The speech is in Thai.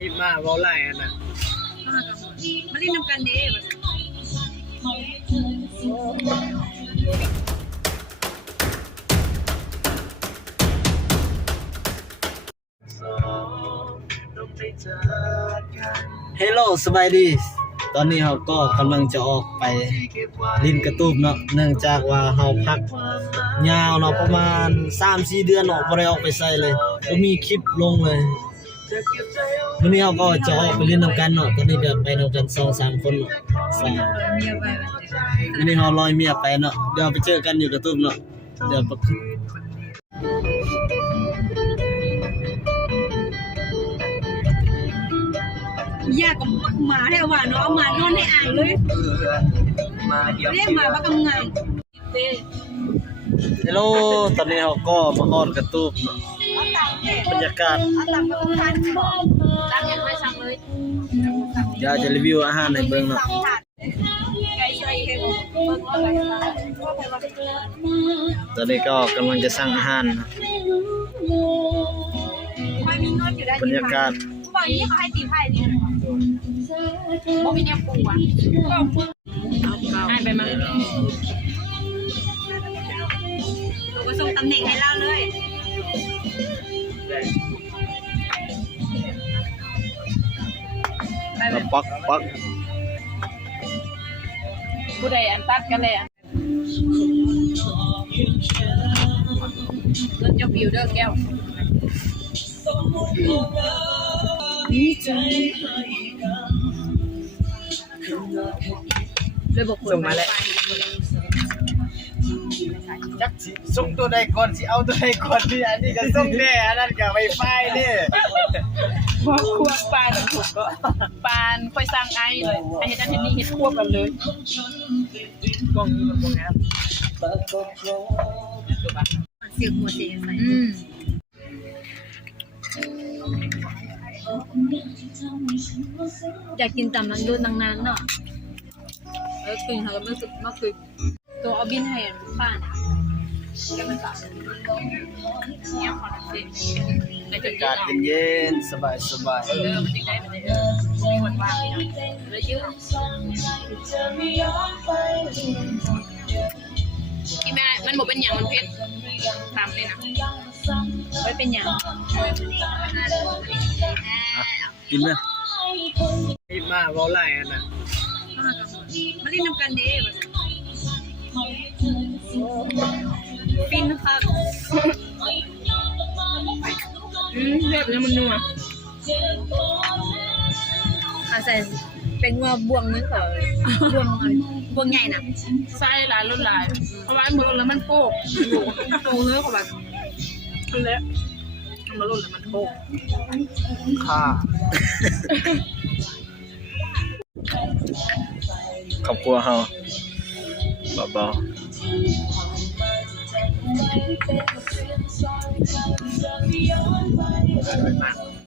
ที่มาเว้าไล่อันน่ะมาเล่นน้ำกันเด้เฮลโลสบายดีตอนนี้เราก็กำลังจะออกไปลินกระตูบเนาะเนื่องจากว่าเราพักยาวเนาะประมาณ 3-4 เดือนเนาะบ่ได้ออกไปใส่เลยบ่มีคลิปลงเลยวันนี้เราก็จะออกไปเล่นน้ำกันเนาะตอนนี้เดี๋ยวไปนำกัน 2-3 คนเนาะวันนี้เราลอยเมียไปเนาะเดี๋ยวไปเจอกันอยู่กระตูบเนาะเดี๋ยวยากกับหมาแท้ว่าเนาะหมานอนในอ่างเลยมาเดี๋ยวเรียกหมาบักกำงานเด้เฮลโลตอนนี้เราก็มาฮอดกระตูบเนาะบรรยากาศเอาตังค์มาทานบ่ตังค์ยังไม่สั่งเลยเดี๋ยวจะรีวิวอาหารให้เบิ่งเนาะไก่ช่วยเฮ็ดเบิ่งว่าไก่ตอนนี้ก็กำลังจะสั่งอาหารนะค่อยมีเงินอยู่ได้บรรยากาศบ่นี้เขาให้ตีไผ่นี่บ่มีแนวปูอ่ะให้ไปมาเราก็ส่งตำแหน่งให้เราเลยปักผู้ใดอันตัดกันเลยอ่ะเงินจะบิวเด้อแก้วเลยบอกส่งมาแล้วจักสิส่งตัวใดก่อนสิเอาตัวใดก่อนนี่อันนี้ก็ส่งแน่อันนั้นก็ไวไฟเด้บ่ควบปานถูกก็ปานค่อยสร้างไอ้เลยไอ้เฮ็ดอันนี้เฮ็ดควบกันเลยกล้องนี้มันบ่งามเสียงหัวเสียงใส่อยากกินตำนั้นดูนานๆเนาะกินเขาก็รู้สึกมากคือตัวเอาบินให้ป้าเนี่ยก็มันต่างเนี่ยขอสิบรรยากาศเย็นๆสบายมันจริงได้มันได้มีวันว่างนะแล้วยืดที่แม่มันบอกเป็นอย่างมันเพชรตามเลยนะไม่เป็นอย่างกินไหมที่มาเว้าไล่อันน่ะมาเล่นน้ำกันเด้ฟินครับเรียบเลยมันนัวใส่เป็นว่าบวงนึงเหรอบวงใหญ่น่ะไส้หลายรุ่นหลายเพราะว่ามือแล้วมันโป๊กโตเนื้อของมันคือแล้วมันรุ่นแล้วมันโป๊กค่ะครอบครัวเฮาเบาๆ